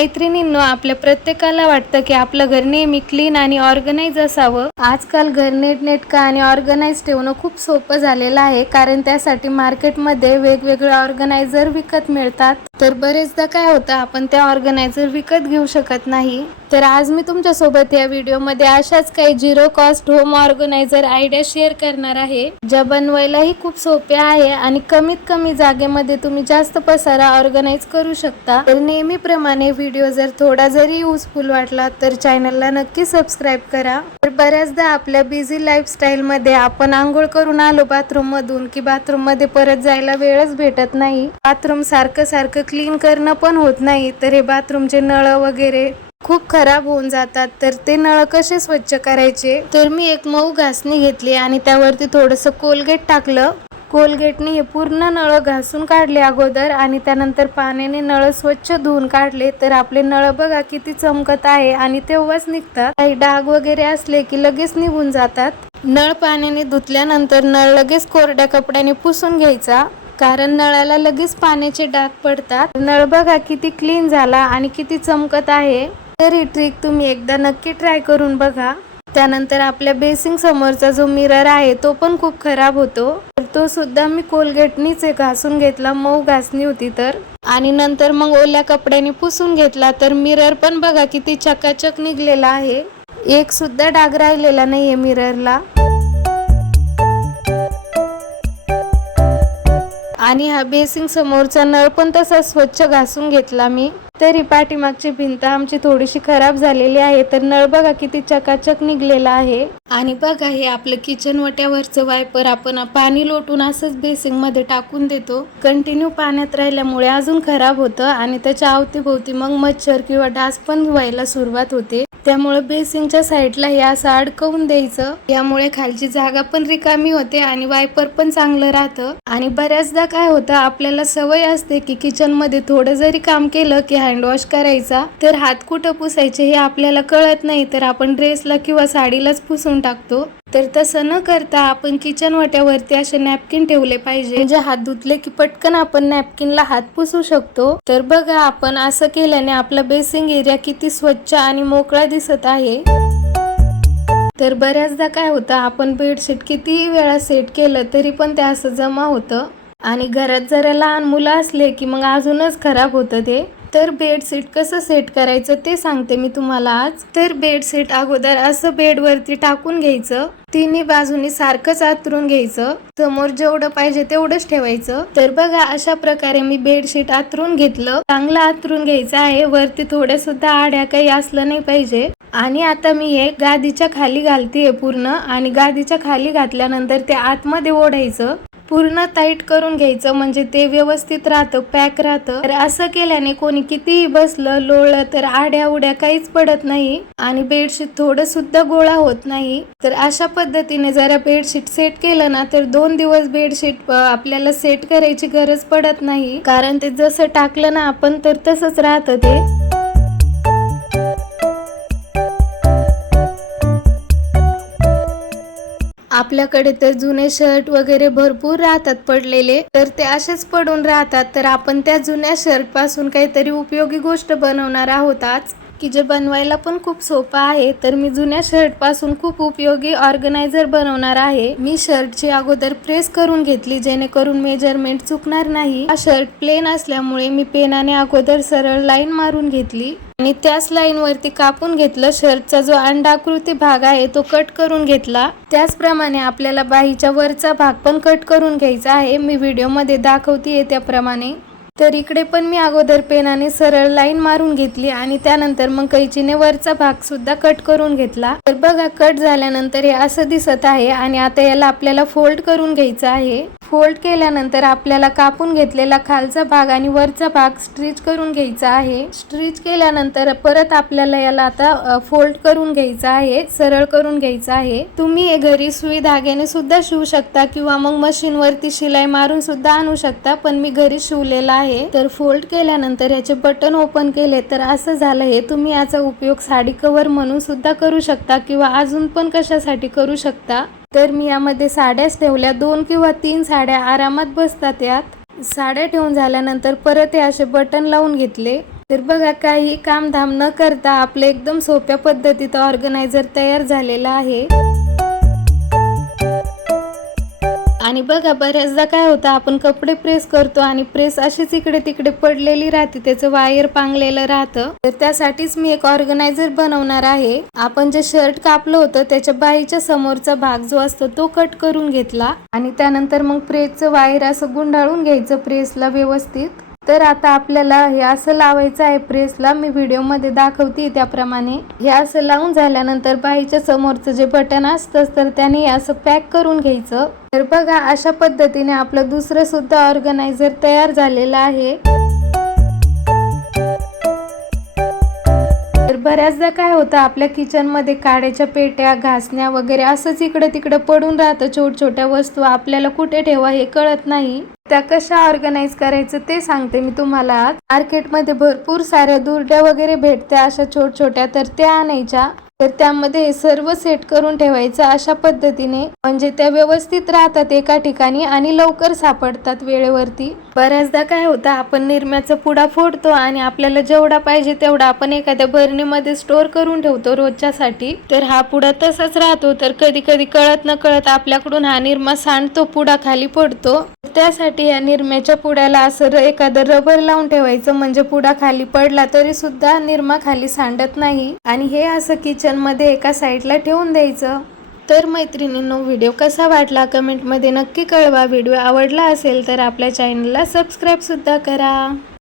मैत्रिणींनो, आपल्या प्रत्येकाला वाटतं की आपलं घर नेहमी क्लीन आणि ऑर्गनाइज असावं. आजकाल घर नीटनेटकं आणि ऑर्गनाइज ठेवणं खूप सोपं झालेलं आहे, कारण त्यासाठी मार्केटमध्ये वेगवेगळे ऑर्गनायझर विकत मिळतात. तर बरेचदा काय होतं, आपण त्या ऑर्गनायझर विकत घेऊ शकत नाही. तर आज मी तुमच्यासोबत या व्हिडिओमध्ये अशाच काही 0 cost home organiser idea share करणार आहे, ज्या बनवायलाही खूप सोप्या आहे आणि कमीत कमी जागेमध्ये तुम्ही जास्त पसारा ऑर्गनाइज करू शकता. तर नेहमीप्रमाणे व्हिडिओ जर थोडा जरी युजफुल वाटला तर चॅनलला नक्की सबस्क्राईब करा. तर बऱ्याचदा आपल्या बिझी लाईफस्टाईल मध्ये आपण आंघोळ करून आलो बाथरूम मधून की बाथरूम मध्ये परत जायला वेळच भेटत नाही. बाथरूम सारखं क्लीन करणं पण होत नाही. तर हे बाथरूमचे नळ वगैरे खूप खराब होऊन जातात. तर ते नळ कसे स्वच्छ करायचे, तर मी एक मऊ घासणी घेतली आणि त्यावरती थोडंसं कोलगेट टाकलं. कोलगेटने हे पूर्ण नळ घासून काढले अगोदर आणि त्यानंतर पाण्याने नळ स्वच्छ धुवून काढले. तर आपले नळ बघा किती चमकत आहे आणि तेव्हाच निघतात. काही डाग वगैरे असले की लगेच निघून जातात. नळ पाण्याने धुतल्यानंतर नळ लगेच कोरड्या कपड्याने पुसून घ्यायचा, कारण नळाला लगेच पाण्याचे डाग पडतात. नळ बघा किती क्लीन झाला आणि किती चमकत आहे. तर ही ट्रिक तुम्ही एकदा नक्की ट्राय करून बघा. त्यानंतर आपल्या बेसिंग समोरचा जो मिरर आहे तो पण खूप खराब होतो. तर तो सुद्धा मी कोलगेटनीच घासून घेतला, मऊ घासणी होती तर. आणि नंतर मग ओल्या कपड्याने पुसून घेतला. तर मिरर पण बघा किती चकाचक निघलेला आहे, एक सुद्धा डाग राहिलेला नाहीये मिररला. आणि हा बेसिंग समोरचा नळ पण तसा स्वच्छ घासून घेतला मी. तरी पाठीमागची भिंत आमची थोडीशी खराब झालेली आहे. तर नळ बघा किती चकाचक निघलेला आहे. आणि बघा हे आपलं किचन वट्यावरचं वायपर आपण पाणी लोटून असंच बेसिंग मध्ये टाकून देतो. कंटिन्यू पाण्यात राहिल्यामुळे अजून खराब होतं आणि त्याच्या अवतीभोवती मग मच्छर किंवा डास पण व्हायला सुरुवात होते. त्यामुळे बेसिंगच्या साईडला हे असं अडकवून द्यायचं. यामुळे खालची जागा पण रिकामी होते आणि वायपर पण चांगलं राहतं. आणि बऱ्याचदा काय होतं, आपल्याला सवय असते की किचन मध्ये थोडं जरी काम केलं की हँड वॉश करायचा, तर हात कुठं पुसायचे हे आपल्याला कळत नाही. तर आपण ड्रेसला किंवा साडीलाच पुसून टाकतो. तर तसं न करता आपण किचन वाट्यावरती असे नॅपकिन ठेवले पाहिजे, म्हणजे हात धुतले की पटकन आपण नॅपकिनला हात पुसू शकतो. तर बघा आपण असं केल्याने आपला बेसिंग एरिया किती स्वच्छ आणि मोकळा दिसत आहे. तर बऱ्याचदा काय होतं, आपण बेडशीट कितीही वेळा सेट केलं तरी पण ते असं जमा होतं. आणि घरात जरा लहान मुलं असले की मग अजूनच खराब होतं ते. तर बेडशीट कसं सेट करायचं ते सांगते मी तुम्हाला आज. तर बेडशीट अगोदर असं बेडवरती टाकून घ्यायचं, तिन्ही बाजूनी सारखंच आतरून घ्यायचं, समोर जेवढं पाहिजे तेवढंच ठेवायचं. तर बघा अशा प्रकारे मी बेडशीट आतरून घेतलं. चांगलं आतरून घ्यायचं आहे, वरती थोड्या सुद्धा आड्या काही असलं नाही पाहिजे. आणि आता मी हे गादीच्या खाली घालतेय पूर्ण. आणि गादीच्या खाली घातल्यानंतर ते आतमध्ये ओढायचं, पूर्ण टाईट करून घ्यायचं, म्हणजे ते व्यवस्थित राहतं, पॅक राहतं. तर असं केल्याने कोणी कितीही बसलं लोळलं तर आड्या उड्या काहीच पडत नाही आणि बेडशीट थोडं सुद्धा गोळा होत नाही. तर अशा पद्धतीने जरा बेडशीट सेट केलं ना, तर 2 दिवस बेडशीट आपल्याला सेट करायची गरज पडत नाही, कारण ते जसं टाकलं ना आपण तर तसंच राहतं ते. आपल्याकडे तर जुने शर्ट वगैरे भरपूर राहतात पडलेले, तर ते असेच पडून राहतात. तर आपण त्या जुन्या शर्ट पासून काहीतरी उपयोगी गोष्ट बनवणार आहोत आज, की जे बनवायला पण खूप सोपं आहे. तर मी जुन्या शर्ट पासून खूप उपयोगी ऑर्गनायझर बनवणार आहे. मी शर्टची अगोदर प्रेस करून घेतली, जेणेकरून मेजरमेंट चुकणार नाही. हा शर्ट प्लेन असल्यामुळे मी पेनाने अगोदर सरळ लाईन मारून घेतली आणि त्याच लाईन वरती कापून घेतलं. शर्टचा जो अंडाकृती भाग आहे तो कट करून घेतला. त्याचप्रमाणे आपल्याला बाहीच्या वरचा भाग पण कट करून घ्यायचा आहे, मी व्हिडिओ मध्ये दाखवतेय त्याप्रमाणे. तर इकडे पण मी अगोदर पेनाने सरळ लाईन मारून घेतली आणि त्यानंतर मग कैचीने वरचा भाग सुद्धा कट करून घेतला. तर बघा कट झाल्यानंतर हे असं दिसत आहे. आणि आता याला आपल्याला फोल्ड करून घ्यायचं आहे. फोल्ड केल्यानंतर आपल्याला कापून घेतलेला खालचा भाग आणि वरचा भाग स्ट्रिच करून घ्यायचा आहे. स्ट्रिच केल्यानंतर परत आपल्याला याला आता फोल्ड करून घ्यायचं आहे, सरळ करून घ्यायचं आहे. तुम्ही हे घरी सुई धाग्याने सुद्धा शिवू शकता किंवा मग मशीन वरती शिलाई मारून सुद्धा आणू शकता, पण मी घरी शिवलेला आहे. तर फोल्ड केल्यानंतर याचे बटन ओपन केले तर असं झालं हे. तुम्ही याचा उपयोग साडी कव्हर म्हणून सुद्धा करू शकता किंवा अजून पण कशासाठी करू शकता. तर मी यामध्ये साड्याच ठेवल्या, 2 किंवा 3 साड्या आरामात बसतात यात. साड्या ठेवून झाल्यानंतर परत हे असे बटन लावून घेतले. तर बघा, काही कामधाम न करता आपलं एकदम सोप्या पद्धतीत ऑर्गनायझर तयार झालेला आहे. आणि बघा, बऱ्याचदा काय होतं, आपण कपडे प्रेस करतो आणि प्रेस अशीच इकडे तिकडे पडलेली राहते, त्याचं वायर पांगलेलं राहतं. तर त्यासाठीच मी एक ऑर्गनायझर बनवणार आहे. आपण जे शर्ट कापलं होतं त्याच्या बाहीच्या समोरचा भाग जो असतो तो कट करून घेतला आणि त्यानंतर मग प्रेसचं वायर असं गुंडाळून घ्यायचं प्रेसला व्यवस्थित. तर आता आपल्याला हे असं लावायचं आहे प्रेसला. मी व्हिडिओमध्ये दाखवते त्याप्रमाणे. हे असं लावून झाल्यानंतर बाहीच्या समोरचं जे बटन असतं तर त्याने असं पॅक करून घ्यायचं. तर बघा, अशा पद्धतीने आपलं दुसरं सुद्धा ऑर्गनायझर तयार झालेलं आहे. तर बऱ्याचदा काय होतं, आपल्या किचनमध्ये काड्याच्या पेट्या, घासण्या वगैरे असंच इकडे तिकडे पडून राहतं. छोट्या वस्तू आपल्याला कुठे ठेवा हे कळत नाही. त्या कशा ऑर्गनाइज करायचं ते सांगते मी तुम्हाला आज. मार्केटमध्ये भरपूर साऱ्या दुरड्या वगैरे भेटत्या अशा छोट्या, तर त्या आणायच्या. तर त्यामध्ये हे सर्व सेट करून ठेवायचं अशा पद्धतीने, म्हणजे त्या व्यवस्थित राहतात एका ठिकाणी आणि लवकर सापडतात वेळेवरती. बऱ्याचदा काय होतं, आपण निरम्याचा पुडा फोडतो आणि आपल्याला जेवढा पाहिजे तेवढा आपण एखाद्या बरणीमध्ये स्टोर करून ठेवतो रोजच्यासाठी. तर हा पुडा तसाच राहतो. तर कधी कधी कळत न कळत आपल्याकडून हा निरमा सांडतो, पुडा खाली पडतो. त्यासाठी या निरम्याच्या पुड्याला असं एखादं रबर लावून ठेवायचं, म्हणजे पुडा खाली पडला तरी सुद्धा निरमा खाली सांडत नाही. आणि हे असं किचन मध्ये एका साईडला ठेवून द्यायचं. तर मैत्रिणींनो, व्हिडिओ कसा वाटला कमेंटमध्ये नक्की कळवा. व्हिडिओ आवडला असेल तर आपल्या चॅनलला सबस्क्राईब सुद्धा करा.